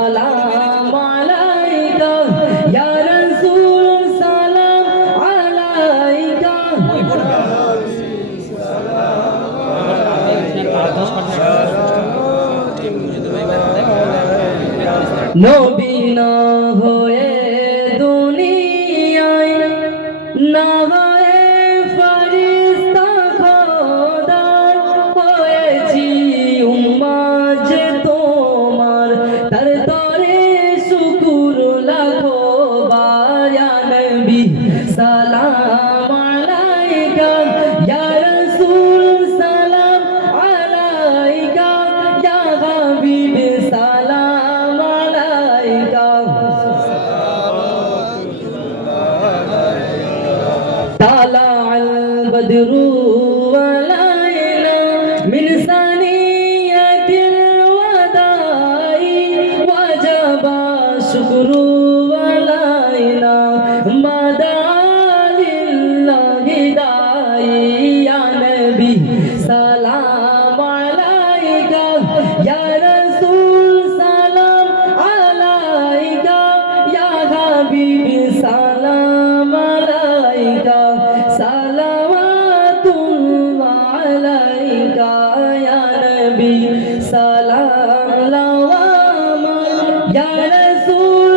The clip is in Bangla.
সালাম আলাইকা ইয়া রাসূল সালাম আলাইকা নবী না হয়ে দুনিয়ায় না হয়ে ফেরেশতা খোদা হয়েছি উম্মত যে তোমার তার তরে শুকর লাখো বার ইয়া নবী সালাম আলাইকা ইয়া রাসূল সালাম আলাইকা ইয়া হাবিব সালাম আলাইকা طلع البدر علينا من ثنية الوداع وجب الشكر علينا ما دعا لله داعي يا نبي سلام عليك يا رسول سلام عليك يا حبيب سلام عليك সালাওয়াতুল্লাহ আলাইকা ইয়া নবী সালাম লাওয়ামা ইয়া রাসূল